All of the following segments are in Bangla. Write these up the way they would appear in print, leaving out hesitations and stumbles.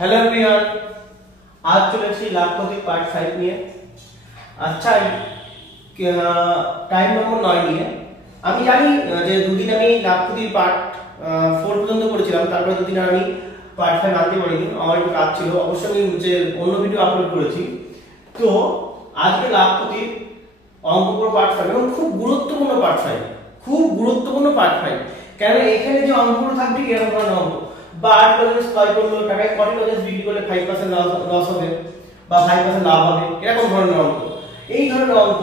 हेलो एवरीवन, आज चले लाभपति पार्ट 5 নিয়ে। আচ্ছা, টাইম নম্বর 9 নিয়ে আমি জানি যে দুদিন আমি লাভপতির পার্ট 4 পর্যন্ত করেছিলাম, তারপরে দুদিন আমি পার্ট 5 আনতে পারিনি, আমার একটু কাজ ছিল। অবশ্য আমি যে অন্য ভিডিও আপলোড করেছি। তো আজকে লাভপতির অঙ্কগুলো পার্ট 5 এবং খুব গুরুত্বপূর্ণ পার্ট 5, খুব গুরুত্বপূর্ণ পার্ট 5। কারণ এখানে যে অঙ্কগুলো থাকবে এরকম ধরনের অঙ্ক, বা 8 লজেন্স ক্রয় করলো, টাকায় 40 লজেন্স বিক্রি করলে 5% লস হবে বা 5% লাভ হবে, এরকম ধরনের অঙ্ক। এই ধরনের অঙ্ক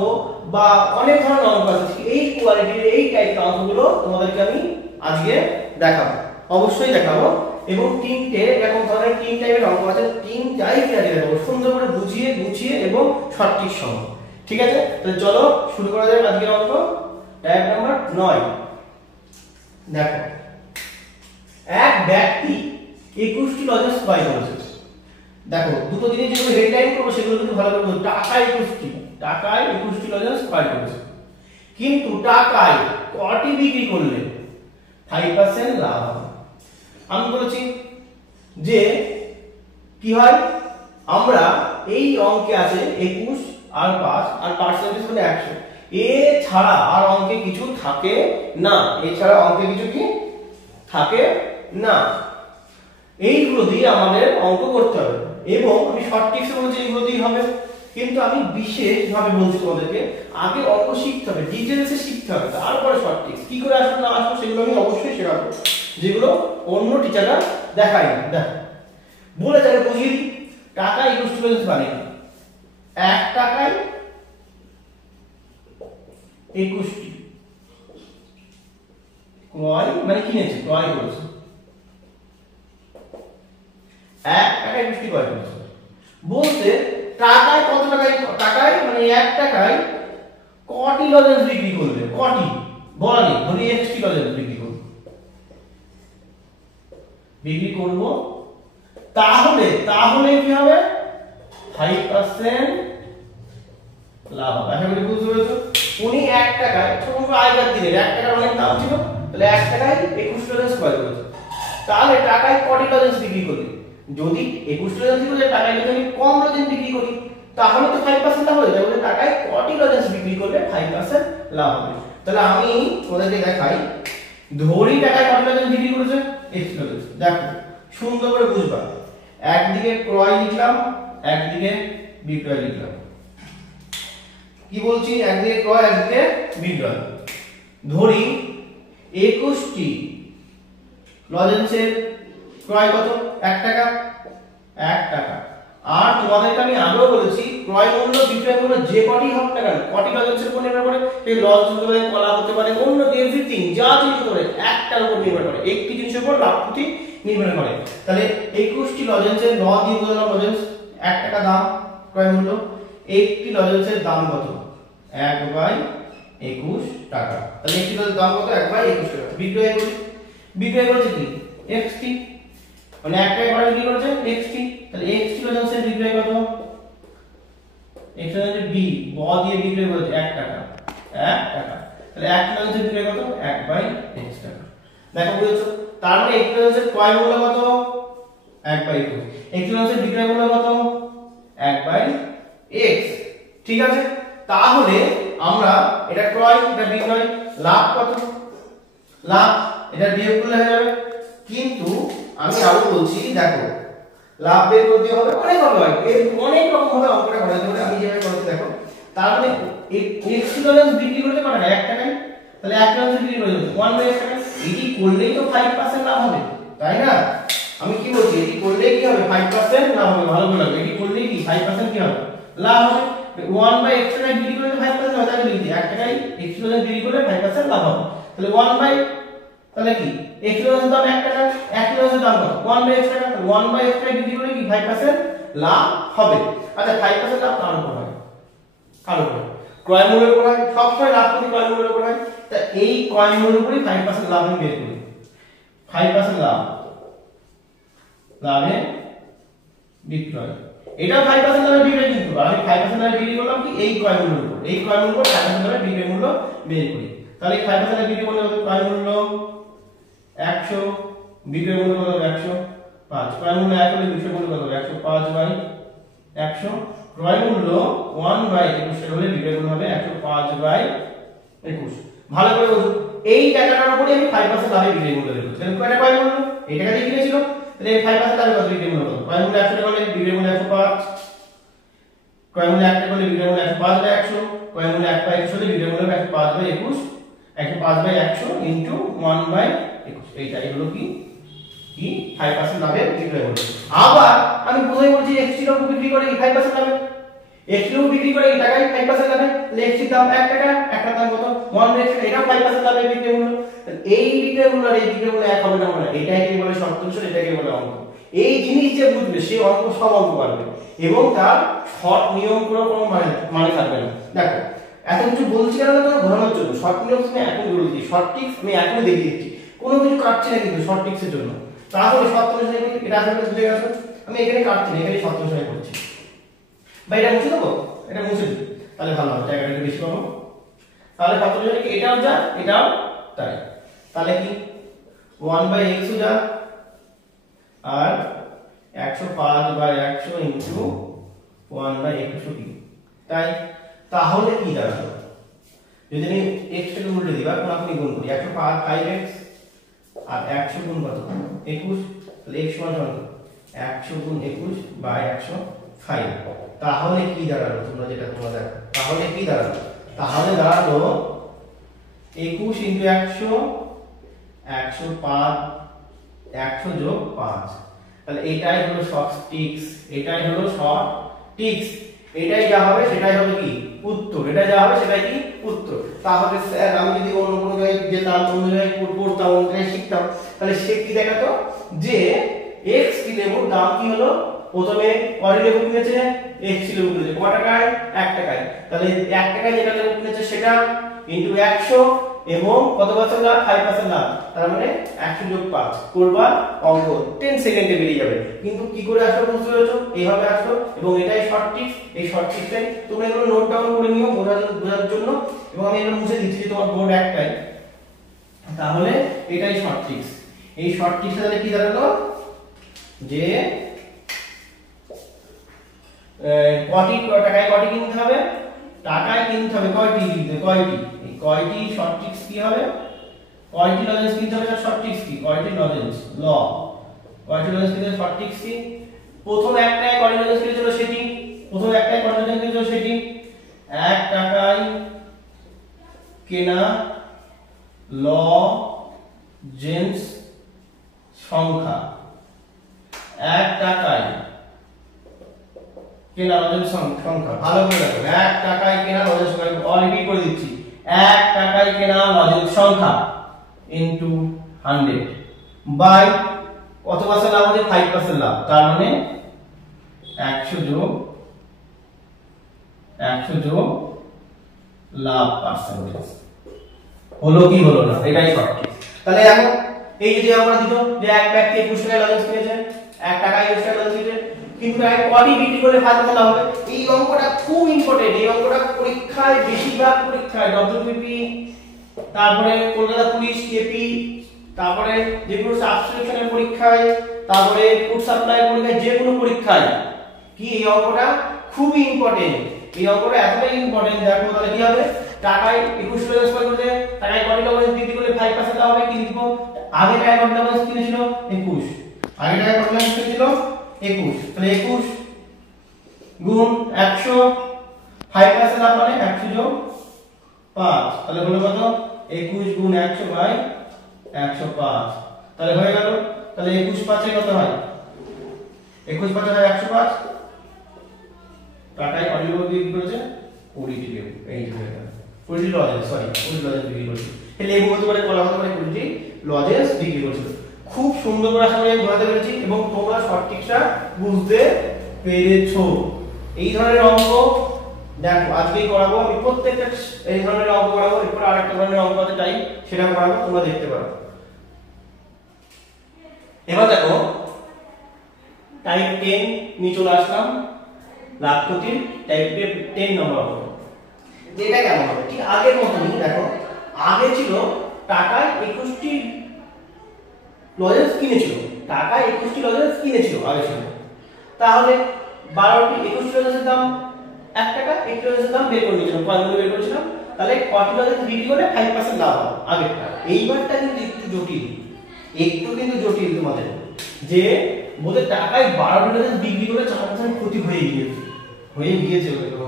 বা অনেক ধরনের অঙ্ক আছে, এই কোয়ালিটির এই টাইপের অঙ্কগুলো তোমাদেরকে আমি আজকে দেখাবো, অবশ্যই দেখাবো। এবং তিনটে এরকম ধরনের তিন টাইপের অঙ্ক আছে, তিন টাইপের দেখাবো সুন্দর করে বুঝিয়ে গুছিয়ে এবং সঠিক সহ। ঠিক আছে, তাহলে চলো শুরু করা যাক আজকের অঙ্ক। Type number 9। দেখো, এক ব্যক্তি 21টি লজেন্স ক্রয় করেছে। দেখো, দুটো জিনিস যেগুলো হেডলাইন করবো সেগুলো কিন্তু ভালো করে টাকায় 21টি লজেন্স ক্রয় করেছে, কিন্তু টাকায় কটি বিক্রি করলে 5% লাভ হবে। আমি বলেছি যে কি হয়, আমরা এই অঙ্কে আছে 21 আর 5 আর পার্সেন্টেজ মানে 100, এছাড়া আর অঙ্কে কিছু থাকে না, এছাড়া অঙ্কে কিছু কি থাকে না। এইগুলো দিয়ে আমাদের অঙ্ক করতে হবে এবং আমি শর্ট ট্রিক্সে বলছি এইগুলো দিয়ে হবে, কিন্তু আমি বিশেষভাবে বলছি তোমাদেরকে আগে অঙ্ক শিখতে হবে, ডিটেইলসে শিখতে হবে, তারপরে শর্ট ট্রিক্স কি করে আসবে না আসবে সেগুলো আমি অবশ্যই শেখাবো, যেগুলো অন্য টিচাররা দেখায় না। দেখ, বলে যাবে বুঝিয়ে দিই। টাকা 21টি লজেন্স বানিয়ে 1 টাকায় 21টি ক্রয় মানে কিনেছে, ক্রয় করেছে। 1 টাকায় 21টি ক্রয় করেছে বলতে টাকায় কত টাকায়, টাকায় মানে 1 টাকায় কটি লজেন্স বিক্রি করবে, কটি বলা নেই, ধরি 1টি লজেন্স বিক্রি করব, তাহলে কি হবে 5% লাভ হবে। আশা করি বুঝতে পেরেছো। উনি 1 টাকায়, ছোট আগের দিনের 1 টাকার অনেক দাম ছিল, তাহলে 1 টাকায় 21 লজেন্স ক্রয় করেছে। তাহলে টাকায় কটি লজেন্স বিক্রি করবে, যদি 21 লজেন্স বিক্রি করে টাকায় যদি আমি কম লজেন্স বিক্রি করি তাহলে তো 5% লাভ হবে। তাহলে টাকায় কটি লজেন্স বিক্রি করলে 5% লাভ হবে। তাহলে আমি তোমাদেরকে দেখাই, ধরি টাকায় কটি লজেন্স বিক্রি করেছে, 21 লজেন্স। দেখো সুন্দর করে বুঝবা, একদিকে ক্রয় লিখলাম, একদিকে বিক্রয় লিখলাম। কি বলছি, একদিকে ক্রয় একদিকে বিক্রয়। ধরি 21টি লজেন্সের ক্রয় কত, 1 টাকা, 1 টাকা। আর তোমাদেরকে আমি আগেও বলেছি ক্রয় মূল্য বিক্রয় মূল্য যে কটি হোক না কেন, কটি লজেন্সের উপর নির্ভর করে, এই লজ হতে পারে, কলা হতে পারে, অন্য এভরিথিং যা জিনিস হতে পারে একটার উপর নির্ভর করে, একটি জিনিসের উপর লাভপতি নির্ভর করে। তাহলে 21টি লজেন্সের ন দিয়ে বোঝালাম, লজেন্স 1 টাকা দাম ক্রয় মূল্য, একটি লজেন্সের দাম কত, 1/21 টাকা। তাহলে একটি লজেন্সের দাম কত, 1/21 টাকা। বিক্রয় করেছে কি, xটি, মানে 1 টাকা করে বিক্রি করেছে xটি, তাহলে xটি লজেন্সের বিক্রয় কত, x লজেন্সের b ব দিয়ে বিক্রয় করেছে 1 টাকা, 1 টাকা। তাহলে 1 লজেন্সের বিক্রয় কত, 1/x টাকা। দেখো বুঝেছো, তার মানে একটি লজেন্সের ক্রয় মূল্য কত, 1/21, একটি লজেন্সের বিক্রয় মূল্য কত, 1/x। ঠিক আছে, তাহলে আমরা এটা ক্রয় এটা বিক্রয়, লাভ কত, লাভ এটা বিয়োগ করলে হয়ে যাবে। কিন্তু আমি আরো বলছি, দেখো লাভ বের করতে হবে অনেক ভাবে, অনেক রকম ভাবে অঙ্কটা করা যেতে পারে। আমি যেভাবে করছি দেখো, তার মানে x লজেন্স বিক্রি করতে পারে না 1 টাকায়, তাহলে 1 লজেন্স বিক্রি করে 1/x টাকা। এটি করলেই তো 5% লাভ হবে, তাই না? আমি কি বলছি, এটি করলেই কি হবে, 5% লাভ হবে। ভালো করে লাগবে, এটি করলেই কি 5% কি হবে, লাভ হবে। 1/x টাকায় বিক্রি করলে 5% হবে, তাহলে লিখি 1 টাকায় x লজেন্স বিক্রি করলে 5% লাভ হবে। তাহলে 1/, তাহলে কি x লজেন্সের দাম 1 টাকা, 1 লজেন্সের দাম কত, 1/x টাকা, 1/x টাকায় বিক্রি করলে কি 5% লাভ হবে। আচ্ছা, 5% লাভ কার উপর হয়, কার উপর, ক্রয় মূল্যের উপর হয়। সবসময় লাভ প্রতি ক্রয় মূল্যের উপর হয়। তা এই ক্রয় মূল্যের উপরই 5% লাভ আমি বের করি, 5% লাভ, লাভে বিক্রয়, এটা 5% লাভে বিক্রয়। কিন্তু আমি 5% লাভে বিক্রি করলাম কি, এই ক্রয় মূল্যের উপর, এই ক্রয় মূল্যের উপর 5% লাভে বিক্রয় মূল্য বের করি। তাহলে 5% লাভে বিক্রি করলে ক্রয় মূল্য 100, বিক্রয় মূল্য হলো 100, 5 ক্রয় মূল্য 1 হলে 200 গুণ কত হবে 105 বাই 100 ক্রয় মূল্য 1 বাই 21 হলে বিক্রয় মূল্য হবে 105 বাই 21 ভালো করে বুঝুন এই টাকাটার উপরে আমি 5% লাভে বিক্রয় মূল্য দেব তাহলে কয়টা ক্রয় মূল্য এই টাকা দিয়ে কিনেছিল তাহলে এই 5% লাভে কত বিক্রয় মূল্য ক্রয় মূল্য 100 টাকা হলে বিক্রয় মূল্য 105 ক্রয় মূল্য 1 টাকা হলে বিক্রয় মূল্য 105 বাই 100 ক্রয় মূল্য 1 বাই 100 হলে বিক্রয় মূল্য 105 বাই 21 105 বাই 100 ইনটু 1 বাই 21 এইটাই হলো কি 5% লাভে বিক্রয় মূল্য আবার আমি প্রথমে বলছি x টি লক্ষ বিক্রি করে 5% লাভে x টি লক্ষ বিক্রি করে এই টাকায় 5% লাভে তাহলে x এর দাম 1 টাকা একটা দাম কত 1 রেট এটাও 5% লাভে বিক্রয় মূল্য এই বিক্রয় মূল্য আর এই বিক্রয় মূল্য এক হবে না মানে এটাকে বলে শর্তাংশ এটাকে বলে অঙ্ক এই জিনিস যে বুঝবে সে অঙ্ক সব অঙ্ক পারবে এবং তার শর্ট নিয়ম কোনো মানে থাকবে না দেখো এত কিছু বলছি না তো ঘোরানোর জন্য শর্ট নিয়ম আমি এখন বলে দিচ্ছি শর্ট টিপস আমি এখন দেখিয়ে দিচ্ছি কোনো কিছু কাটছি না কিন্তু শর্ট টিপসের জন্য তাহলে শর্তাংশ এটা আসলে বুঝে গেছো আমি এখানে কাটছি না এখানে শর্তাংশ করছি ভাই এটা মুছে দেবো এটা মুছে দিই তাহলে ভালো হবে জায়গাটা একটু বেশি পাবো তাহলে শর্তাংশ কি এটাও যা এটাও তাই তাহলে কি 1 বাই x যা আর 105 বাই 100 ইনটু 1 বাই 100 কি তাই তাহলে কি দাঁড়ালো যদি আমি x টাকে উল্টে দিই বা কোনাকুনি গুণ করি 105x আর 100 গুণ কত 21 তাহলে x সমান 100 গুণ 21 বাই 105 তাহলে কি দাঁড়ালো তোমরা যেটা তোমরা দেখো তাহলে কি দাঁড়ালো তাহলে দাঁড়ালো 21 ইনটু 100 105 100 যোগ 5 তাহলে এটাই হলো শর্ট টিক্স এটাই হলো শর্ট টিক্স এটাই যা হবে সেটাই হবে কি উত্তর এটা যা হবে সেটাই কি উত্তর তাহলে স্যার আমি যদি অন্য কোনো জায়গায় যেতাম অন্য জায়গায় পড়তাম অন্য জায়গায় শিখতাম তাহলে সে কি দেখাতো যে x কি লেবুর দাম কি হলো প্রথমে কয় লেবু কিনেছে x লেবু কিনেছে কত টাকায় 1 টাকায় তাহলে 1 টাকায় যেটা লেবু কিনেছে সেটা ইনটু 100 এবং কত পার্সেন্ট লাভ 5% লাভ তার মানে 100 যোগ 5 করবা অঙ্ক 10 সেকেন্ডে বেরিয়ে যাবে কিন্তু কি করে আসলো বুঝতে পেরেছো এইভাবে আসলো এবং এটাই শর্ট টিপস এই শর্ট টিপসে তোমরা এগুলো নোট ডাউন করে নিও বোঝার জন্য এবং আমি এগুলো মুছে দিচ্ছি যে তোমার বোর্ড একটাই তাহলে এটাই শর্ট টিপস এই শর্ট টিপসে তাহলে কি দাঁড়ালো যে কটি টাকায় কটি কিনতে হবে টাকায় কিনতে হবে কয়টি এই কয়টি শর্ট টিপস কি হবে কয়টি লজেন্স কিনতে হবে শর্ট টিপস কি কয়টি লজেন্স কয়টি লজেন্স কিনতে হবে শর্ট টিপস কি প্রথম একটায় কয়টি লজেন্স কিনেছিল সেটি প্রথম একটায় কয়টি লজেন্স কিনেছিল সেটি 1 টাকায় কেনা লজেন্স সংখ্যা 1 টাকায় কেনা লজেন্স সংখ্যা ভালো করে দেখো 1 টাকায় কেনা লজেন্স সংখ্যা অলরেডি করে দিচ্ছি 1 টাকায় কেনা লজেন্স সংখ্যা ইনটু 100 বাই কত পার্সেন্ট লাভ হবে 5% লাভ তার মানে 100 যোগ লাভ পার্সেন্টেজ হলো কি হলো না এটাই শর্ট তাহলে এখন এই যদি আমরা দিত যে এক ব্যক্তি 21 টাকায় লজেন্স কিনেছে 1 টাকায় 21 টাকায় লজেন্স কিনেছে কিন্তু এক কটি বিক্রি করলে 5% লাভ হবে এই অঙ্কটা খুব ইম্পর্টেন্ট এই অঙ্কটা পরীক্ষায় বেশিরভাগ পরীক্ষায় ডব্লিউপিপি তারপরে কলকাতা পুলিশ কেপি তারপরে যেগুলো সাবস্ক্রিপশনের পরীক্ষায় তারপরে ফুড সাপ্লাই পরীক্ষায় যে কোনো পরীক্ষায় কি এই অঙ্কটা খুবই ইম্পর্টেন্ট এই অঙ্কটা এতটাই ইম্পর্টেন্ট দেখো তাহলে কি হবে টাকায় 21 টাকা স্কয়ার করলে টাকায় কটি লজেন্স বিক্রি করলে 5% লাভ হবে কি লিখবো আগে টাকায় কটি লজেন্স কিনেছিল 21 আগে টাকায় কটি লজেন্স কিনেছিল 21 তাহলে 21 গুণ 100 5% লাভ মানে 100 যোগ 5 তাহলে হলো কত 21 গুণ 100 বাই 105 তাহলে হয়ে গেল তাহলে 21 5 এ কত হয় 21 5 হয় 105 টাকায় কত লোক বিক্রি করেছে 20 টি লেবু এই হয়ে গেল 20 লজেন্স 20 লজেন্স বিক্রি করেছে এই লেবু হতে পারে কলা হতে পারে 20 লজেন্স বিক্রি করেছিল খুব সুন্দর করে আসলে আমি বোঝাতে পেরেছি এবং তোমরা শর্ট টিপসটা বুঝতে পেরেছো এই ধরনের অঙ্ক দেখো আজকেই করাবো আমি প্রত্যেকটা এই ধরনের অঙ্ক করাবো এরপর আরেকটা ধরনের অঙ্ক আছে টাইপ সেটা করাবো তোমরা দেখতে পারো এবার দেখো টাইপ 10 নিয়ে চলে আসলাম লাভ ক্ষতির টাইপ 10 নম্বর অঙ্ক যেটা কেমন হবে ঠিক আগের মতই দেখো আগে ছিল টাকায় 21টি লজেন্স কিনেছিল টাকা 21টি লজেন্স কিনেছিল আগে ছিল, তাহলে 12টি 21টি লজেন্সের দাম 1 টাকা, 1 লজেন্সের দাম বের করে নিয়েছিলাম, কয়েকগুলো বের করেছিলাম, তাহলে কত লজেন্স বিক্রি করে 5% লাভ হবে আগেরটা। এইবারটা কিন্তু একটু জটিল, একটু কিন্তু জটিল তোমাদের, যে বোধহয় টাকায় 12টি লজেন্স বিক্রি করে 4% ক্ষতি হয়ে গিয়েছে,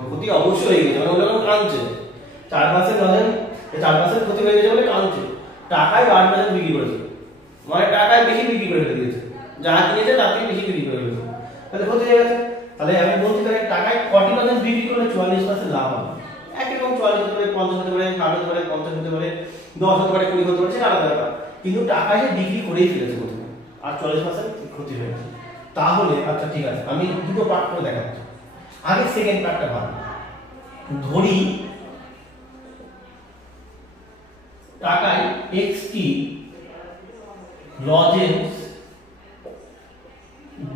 ক্ষতি অবশ্যই হয়ে গেছে, মানে ওরা কাঁদছে 4% লজেন্স 4% ক্ষতি হয়ে গেছে বলে কাঁদছে, টাকায় 12টি লজেন্স বিক্রি করেছে, মানে টাকায় বেশি বিক্রি করে দিয়েছে, যা কিনেছে তার থেকে বেশি বিক্রি করে দিয়েছে, তাহলে ক্ষতি হয়ে গেছে। তাহলে আমি বলতে পারি টাকায় কত লজেন্স বিক্রি করলে 44% লাভ হবে, একরকম 44 হতে পারে, 50 হতে পারে, 60 হতে পারে, 50 হতে পারে, 10 হতে পারে, 20 হতে পারে, সেটা আলাদা ব্যাপার, কিন্তু টাকায় সে বিক্রি করেই ফেলেছে প্রথমে, আর 40% ক্ষতি হয়েছে। তাহলে আচ্ছা ঠিক আছে, আমি দুটো পার্ট করে দেখাচ্ছি, আগে সেকেন্ড পার্টটা ভালো। ধরি টাকায় এক্সটি লজেন্স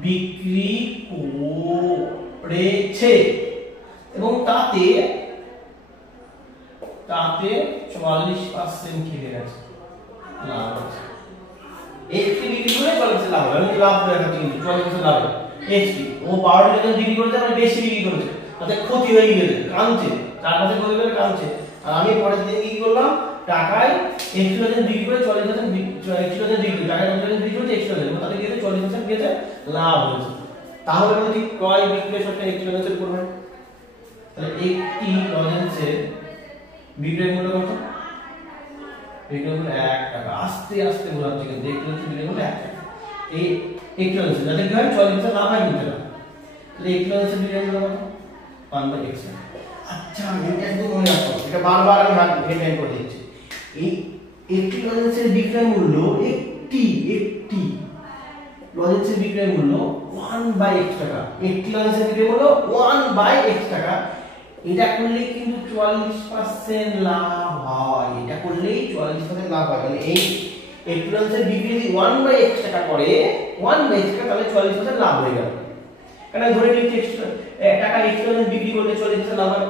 বিক্রি করেছে এবং তাতে 40% খেয়ে গেছে, লাভ আছে। এক্সটি বিক্রি করে 40% লাভ হবে, আমি লাভ দেখাচ্ছি কিন্তু 40% লাভ হবে। এক্সটি ও 12টি লজেন্স বিক্রি করেছে, মানে বেশি বিক্রি করেছে, তাতে ক্ষতি হয়ে গেছে, কাঁদছে, 4% ক্ষতি করে কাঁদছে, আর আমি পরের দিন কি করলাম, টাকায় 1 লজেন্স বিক্রি করে 40% 1 লজেন্স বিক্রি, টাকায় 1 লজেন্স বিক্রি করে 1 লজেন্স, তাতে গিয়ে 40% গিয়েছে, লাভ হয়েছে। তাহলে যদি ক্রয় বিক্রয় সবটা 1 লজেন্সের করবে, তাহলে একটি লজেন্সের বিক্রয় মূল্য কত? বিক্রয় মূল্য 1 টাকা। আস্তে আস্তে বোঝাচ্ছি, কিন্তু 1 লজেন্সের বিক্রয় মূল্য 1 টাকা। এই 1 লজেন্স যাতে কি হয় 40% লাভ হয় কিন্তু না, তাহলে 1 লজেন্সের বিক্রয় মূল্য কত? 1/x। আচ্ছা এটা একদম মনে রাখো, এটা বারবার আমি হেডলাইন করে দিচ্ছি। এই একটি লজেন্সের বিক্রয় মূল্য একটি লজেন্সের বিক্রয় মূল্য 1/x টাকা, একটি লজেন্সের বিক্রয় মূল্য 1/x টাকা। এটা করলে কিন্তু 40% লাভ হয়, এটা করলেই 40% লাভ হয়, মানে এই একটি লজেন্সের বিক্রি যদি 1/x টাকা করে 1/x টাকা, তাহলে 40% লাভ হয়ে গেল। কারণ ধরে নিচ্ছি টাকা একটি লজেন্স বিক্রি করলে 40% লাভ হয়,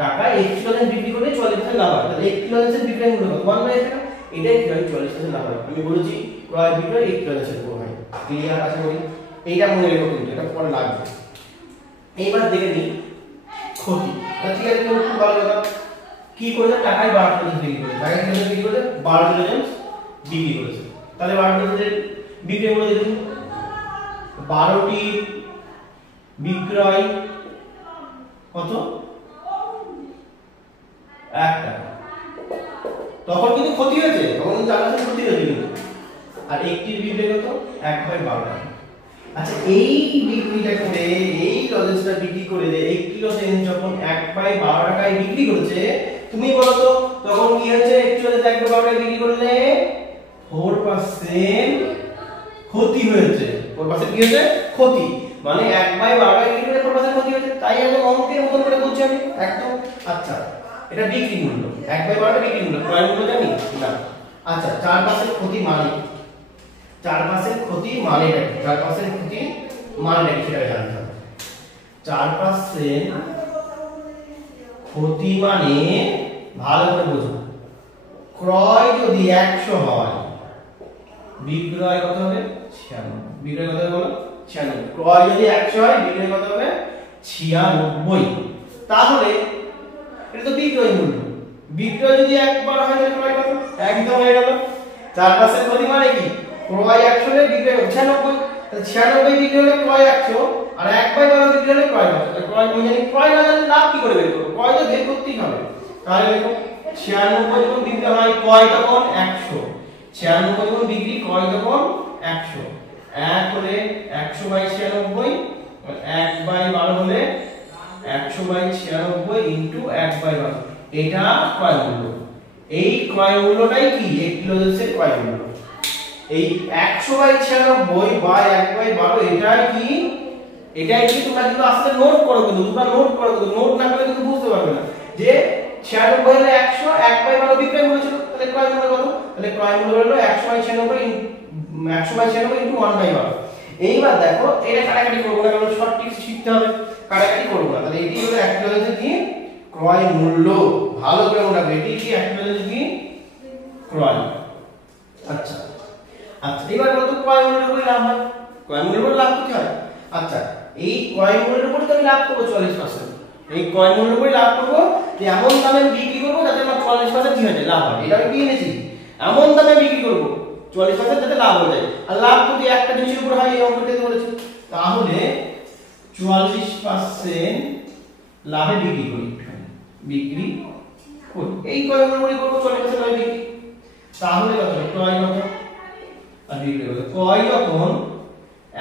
টাকা একটি লজেন্স বিক্রি করলে 40% লাভ হয়, তাহলে একটি লজেন্সের বিক্রয় মূল্য 1/x টাকা, এটাই কি হয় 40% লাভ হয়। আমি বলেছি ক্রয় বিক্রয় একটি লজেন্সের উপর হয়, ক্লিয়ার আছে বলি, এইটা মনে রেখো কিন্তু এটা পরে লাগবে। এইবার দেখে নিই ক্ষতি, ঠিক আছে, খুব ভালো কথা। কি করেছে, টাকায় 12টি লজেন্স বিক্রি করেছে, টাকায় কত বিক্রি করেছে 12টি লজেন্স বিক্রি করেছে, তাহলে 12টি লজেন্সের বিক্রয় মূল্য দেখুন, 12টি বিক্রয় কত 1 টাকা, তখন কিন্তু ক্ষতি হয়েছে, তখন কিন্তু 4% ক্ষতি হয়েছে কিন্তু, আর একটির বিক্রয় কত 1/12 টাকা। আচ্ছা এই বিক্রিটা করে, এই লজেন্সটা বিক্রি করে একটি লজেন্স যখন 1/12 টাকায় বিক্রি করেছে, তুমি বলো তো তখন কি হচ্ছে, একটি লজেন্স 1/12 টাকায় বিক্রি করলে 4% ক্ষতি হয়েছে, 4% কি হয়েছে ক্ষতি, মানে 1/12 টাকায় বিক্রি করে 4% ক্ষতি হয়েছে, তাই আমি অঙ্কের মতন করে বলছি আমি একদম। আচ্ছা এটা বিক্রি মূল্য, 1/12 টাকা বিক্রি মূল্য, ক্রয় মূল্য জানি না। আচ্ছা 4% ক্ষতি মানে 4% ক্ষতি মানেটা কি, 4% ক্ষতি মানেটা কি সেটা জানতে হবে। 4% ক্ষতি মানে ভালো করে বুঝো, ক্রয় যদি 100 হয়, বিক্রয় কত হবে 96, বিক্রয় কত হবে বলো 96, ক্রয় যদি 100 হয়, বিক্রয় কত হবে 96, তাহলে এটা তো বিক্রয় মূল্য, বিক্রয় যদি একবার হয় তাহলে ক্রয় কত, একদম হয়ে গেল। 4% ক্ষতি মানে কি, ক্রয় 100 হলে বিক্রয় 96, তাহলে 96 বিক্রি হলে ক্রয় 100, আর 1/12 বিক্রি হলে ক্রয় 100, তাহলে ক্রয় আমি জানি, ক্রয় না জানি লাভ কি করে বের করব, ক্রয় তো বের করতেই হবে। তাহলে দেখো 96 যখন বিক্রি হয় ক্রয় তখন 100, 96 যখন বিক্রি ক্রয় তখন 100, 1 হলে 100/96, 1/12 হলে 100/96 ইনটু 1/12, এটা ক্রয় মূল্য। এই ক্রয় মূল্যটাই কি একটি লজেন্সের ক্রয় মূল্য। এই 100/96 বা 1/12 এটাই কি তোমরা কিন্তু আসলে নোট করো, কিন্তু তোমরা নোট করো, নোট না করলে কিন্তু বুঝতে পারবে না যে 96 হলে 100, 1/12 বিক্রয় মূল্য ছিল, তাহলে ক্রয় মূল্য কত, তাহলে ক্রয় মূল্য হলো 100/96 ইনটু 1/12। এইবার দেখো এটা কাটাকাটি করব না, কারণ শর্ট ট্রিক্স শিখতে হবে, কাটাকাটি করব না, তাহলে এটি হলো একটি লজেন্সের কি ক্রয় মূল্য, ভালো করে মনে রাখবে, এটি কি একটি লজেন্সের কি ক্রয়। আচ্ছা আচ্ছা এবার বলো তো কয় মূলের উপরে লাভ হয়? কয় মূলের উপরে লাভ করতে হয়? আচ্ছা এই কয় মূলের উপরে তো আমি লাভ করব 40%। এই কয় মূলের উপরে লাভ করব যে এমন দামে বিক্রি করব যাতে আমার 40% কি হয় লাভ হয়। এটা আমি কি এনেছি? এমন দামে বিক্রি করব 40% যাতে লাভ হয়ে যায়। আর লাভ যদি একটা জিনিসের উপর হয় এই অঙ্কটাতে বলেছি, তাহলে 44% লাভে বিক্রি করি। এই কয় মূলের উপরে করব 40% লাভে বিক্রি। তাহলে কত ক্রয় কত আর বিক্রি কত? ক্রয় যখন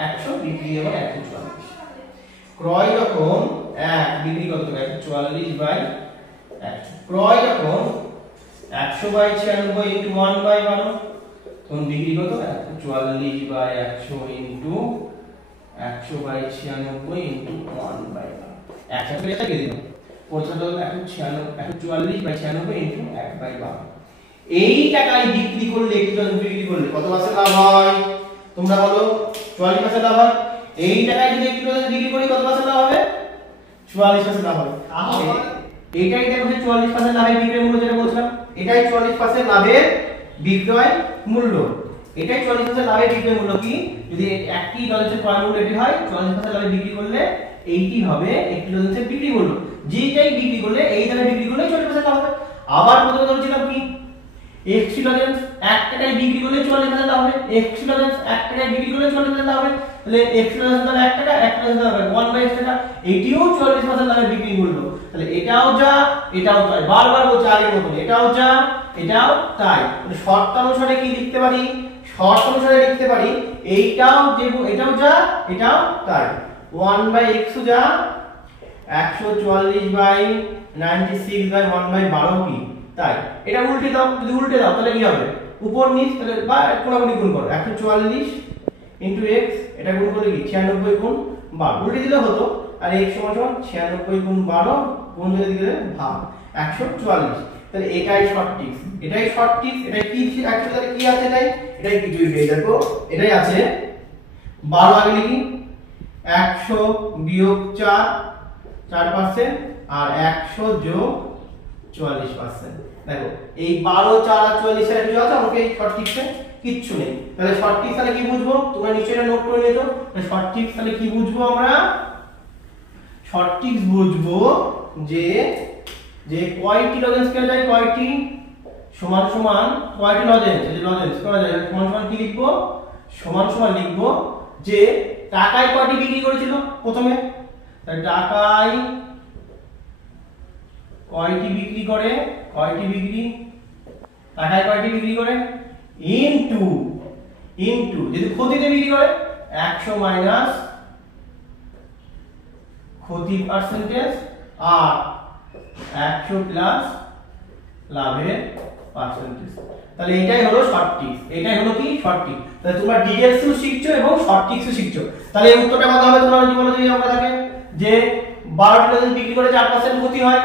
100 বিক্রি হবে 140। ক্রয় যখন 1 বিক্রি কত হবে 140/100। ক্রয় যখন 100/96 ইনটু 1/12 তখন বিক্রি কত 140/100 ইনটু 100/96 ইনটু 1/12। একসাথে এটা কে দিলাম প্রথমটা হলো 140/96 ইনটু 1/12। এই টাকায় বিক্রি করলে বিক্রি করলে কত পার্সেন্ট লাভ হয়? তোমরা বলো 40% লাভ হয়। এই টাকায় যদি বিক্রি করি কত পার্সেন্ট লাভ হবে? 44% লাভ হবে। এইটাই দেখো যে 44% লাভের বিক্রয় মূল্য যেটা বলছিলাম, এটাই 44% লাভের বিক্রয় মূল্য। এটাই 40% লাভের বিক্রয় মূল্য। কি যদি একই ডলারের ক্রয় মূল্য এটি হয় 40% লাভে বিক্রি করলে এইটি হবে একটি ডলারের বিক্রি মূল্য। যেটাই বিক্রি করলে এই দামে বিক্রি করলে 40% লাভ হবে। আবার প্রথমে ধরেছিলাম কি এক্সিলজেন্স 1 টাকায় বিক্রি করলে 40% লাভ হবে। এক্সিলজেন্স 1 টাকায় বিক্রি করলে 40% লাভ হবে। তাহলে এক্সিলজেন্স তাহলে 1 টাকা 1 টাকা হবে 1/x টাকা, এটিও 40% লাভে বিক্রি মূল্য। তাহলে এটাও যা এটাও তাই, বারবার বলছি আগের মতন, এটাও যা এটাও তাই। মানে শর্ত অনুসারে কি লিখতে পারি? শর্ত অনুসারে লিখতে পারি এইটাও যে এটাও যা এটাও তাই। 1/x যা 144/96/1/12 কি তাই। এটা উল্টে দাও, যদি উল্টে দাও তাহলে কি হবে উপর নিচ, তাহলে বা কোনাকুনি গুণ করো 144 ইনটু x, এটা গুণ করলে কি 96 গুণ 12 উল্টে দিলে হতো। আর x সমান 96 গুণ 12 গুণ যদি দিলে ভাগ 144। তাহলে এটাই সঠিক, এটাই সঠিক। এটাই কি অ্যাকচুয়ালি কি আছে এটাই কি জুড়ে দেখো এটাই আছে 12 আগে লিখি 100 বিয়োগ 4% আর 100 যোগ 40%। দেখো এই 12 4 আর 44 এর কিছু আছে আমাকে শর্ট ট্রিক্সে কিচ্ছু নেই। তাহলে শর্ট ট্রিক্স তাহলে কি বুঝবো তোমরা নিচে এটা নোট করে নিও। তাহলে শর্ট ট্রিক্স তাহলে কি বুঝবো আমরা? শর্ট ট্রিক্স বুঝবো যে কয়টি লজেন্স কেনা যায়, কয়টি সমান সমান কয়টি লজেন্স, এই যে লজেন্স করা যায় সমান সমান কি লিখবো? সমান সমান লিখবো যে টাকায় কয়টি বিক্রি করেছিল প্রথমে, তাহলে টাকায় কয়টি বিক্রি করে, কয়টি বিক্রি টাকায় কয়টি বিক্রি করে ইনটু যদি ক্ষতিতে বিক্রি করে 100 মাইনাস ক্ষতি পার্সেন্টেজ আর 100 প্লাস লাভের পার্সেন্টেজ। তাহলে এটাই হলো শর্ট ট্রিক্স, এটাই হলো কি শর্ট ট্রিক্স। তাহলে তোমরা ডিটেইলসও শিখছো এবং শর্ট ট্রিক্সও শিখছো। তাহলে এই উত্তরটা কত হবে তোমরা যদি বলো, যদি আমরা থাকে যে 12টি লজেন্স বিক্রি করে 4% ক্ষতি হয়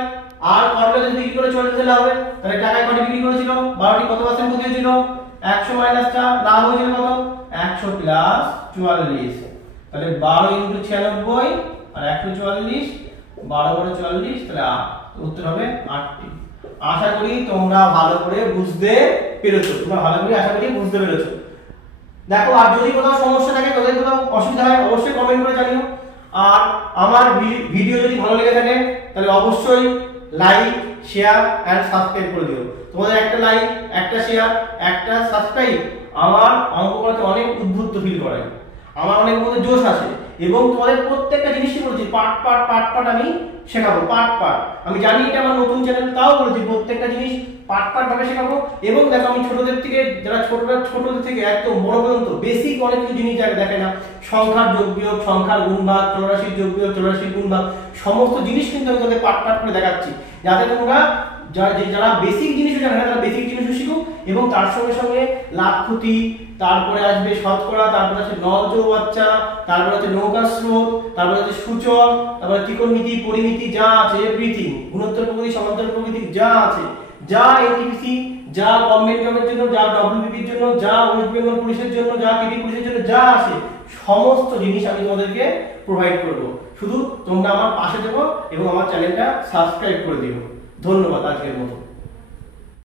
আর 12টি লজেন্স বিক্রি করে 40% লাভ হবে, তাহলে টাকায় কত বিক্রি করেছিল 12টি কত পার্সেন্ট ক্ষতি হয়েছিল 100 মাইনাস 4 লাভ হয়েছিল কত 100 প্লাস 44। তাহলে 12 ইনটু 96 আর 140 12 করে 40 তাহলে 8, উত্তর হবে 8টি। আশা করি তোমরা ভালো করে বুঝতে পেরেছো, দেখো আর যদি কোথাও সমস্যা থাকে, যদি কোথাও অসুবিধা হয় অবশ্যই কমেন্ট করে জানিও। আর আমার ভিডিও যদি ভালো লেগে থাকে তাহলে অবশ্যই লাইক শেয়ার এন্ড সাবস্ক্রাইব করে দিও। তোমাদের একটা লাইক একটা শেয়ার একটা সাবস্ক্রাইব আমার অঙ্ক করাতে অনেক উদ্বুদ্ধ ফিল করে, আমার অনেক মধ্যে জোশ আসে এবং তোমাদের প্রত্যেকটা জিনিসই বলছি পার্ট আমি শেখাবো পার্ট। আমি জানি এটা আমার নতুন চ্যানেল, তাও বলছি প্রত্যেকটা জিনিস পার্ট ভাবে শেখাবো। এবং দেখো আমি ছোটদের থেকে যারা ছোটদের থেকে একদম বড় পর্যন্ত বেসিক অনেক কিছু জিনিস দেখে না, সংখ্যার যোগ বিয়োগ, সংখ্যার গুণ ভাগ, চলরাশির যোগ বিয়োগ, চলরাশির গুণ ভাগ, সমস্ত জিনিস কিন্তু আমি তোমাদের পার্ট করে দেখাচ্ছি যাতে তোমরা যারা বেসিক জিনিসও জানে না তারা বেসিক জিনিসও শিখো। এবং তার সঙ্গে সঙ্গে লাভ ক্ষতি, তারপরে আসবে শতকরা, তারপরে আছে নল চৌবাচ্চা, তারপরে আছে নৌকা স্রোত, তারপরে আছে সূচক, তারপরে ত্রিকোণমিতি, পরিমিতি যা আছে এভরিথিং, গুণোত্তর প্রকৃতি, সমান্তরাল প্রকৃতি যা আছে, যা এনটিপিসি, যা গভর্নমেন্ট জবের জন্য, যা ডব্লিউবিপির জন্য, যা ওয়েস্ট বেঙ্গল পুলিশের জন্য, যা কেটি পুলিশের জন্য যা আছে সমস্ত জিনিস আমি তোমাদেরকে প্রোভাইড করব। শুধু তোমরা আমার পাশে থেকো এবং আমার চ্যানেলটা সাবস্ক্রাইব করে দিও। ধন্যবাদ আজকের মতো।